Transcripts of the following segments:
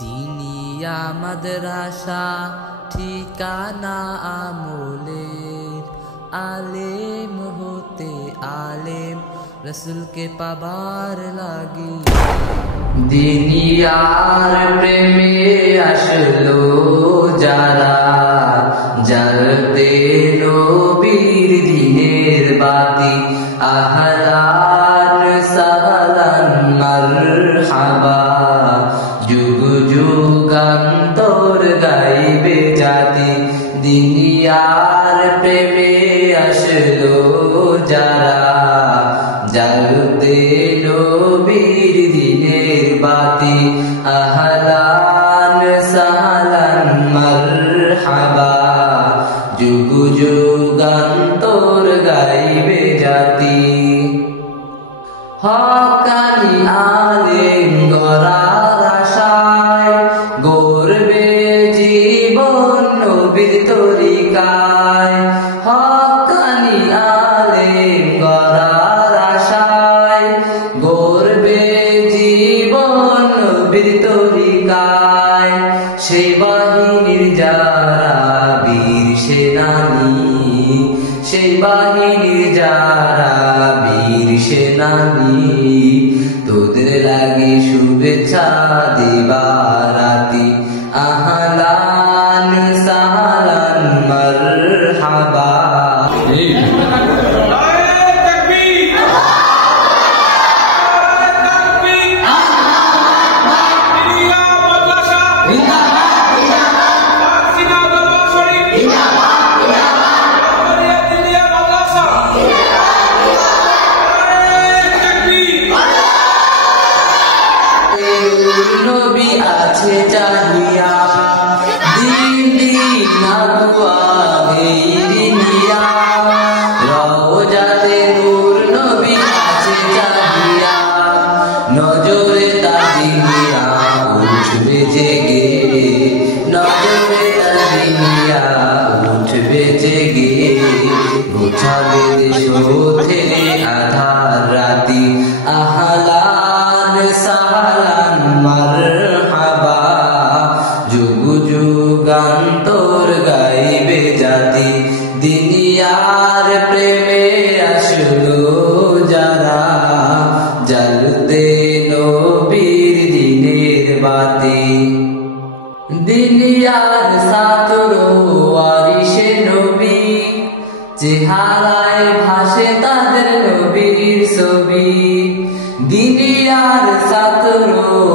দিনিয়া মাদ্রাসা ঠিকানা আমলের, আলেম হতে আলেম রসুলকে পাবার লাগি। দিনিয়ার প্রেমে আসলো যারা, জ্বালতে নবীর দিনের বাতি। আহলান সাহলান মারহাবা, যুগ যুগান্তর গাইবে জাতি। দিনিয়ার প্রেমে আসলো যারা, জ্বালতে নবীর দিনের বাতি। আহলান সাহলান মারহাবা, যুগ যুগান্তর গাইবে জাতি। হকানি আলেম গড়ার আশায়, গড়বে জীবন নবীর তরিকায়। হকানি আলেম গড়ার আশায়, গড়বে জীবন নবীর তরিকায়। সেই বাহিনীর যারা বীর সেনানী, সেই বাহিনীর যারা বীর সেনানী, তোদের লাগে শুভেচ্ছা দিবারাতি। আহলান সাহলান মারহাবা। নবী আছে চাহিয়া, দিন দিন আগুয়া হেরিয়া। রওজাতে নূর নবী আছে চাহিয়া, নজরে তাজিয়া উঠবে জেগে। নজরে তাজিয়া উঠবে জেগে, গোছাবে দেশ থেকে আধার রাতি। আহলান সাহলান মারহাবা, যুগ যুগান্তর গাইবে জাতি। দিনিয়ার প্রেমে আসলো যারা, জ্বালতে নবীর দিনের বাতি। দিনিয়ার ছাত্র ওয়ারিসে নবী, চেহারায় ভাসে তাদের নবীর ছবি। দিনিয়ার ছাত্র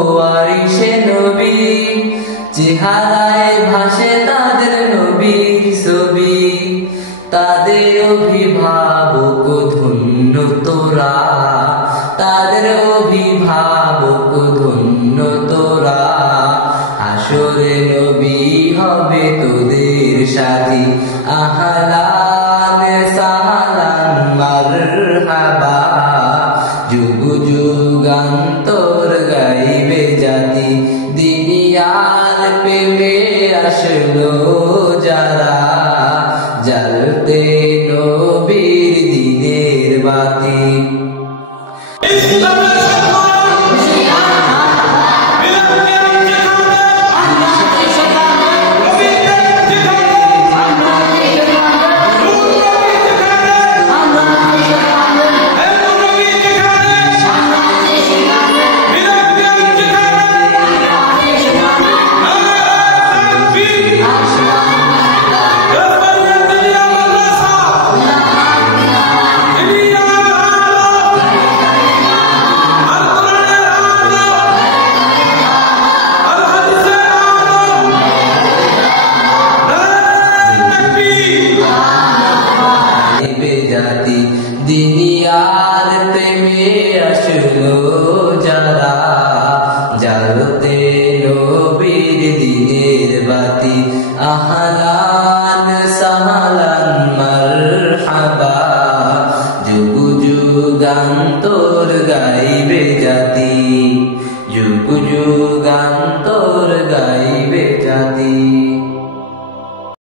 ওয়ারিসে নবী, চেহারায় ভাসে তাদের নবীর ছবি। তাদের অভিভাবক ধন্য তোরা, তাদের অভিভাবক ধন্য তোরা। হাসরে নবী হবে তোদের সাথী। আহলান সাহলান মারহাবা, যুগ যুগান্তর গাইবে জাতি। দিনিয়ার প্রেমে আসলো যারা, জ্বালতে নবীর দিনের বাতি। দিনিয়ার প্রেমে আসলো যারা,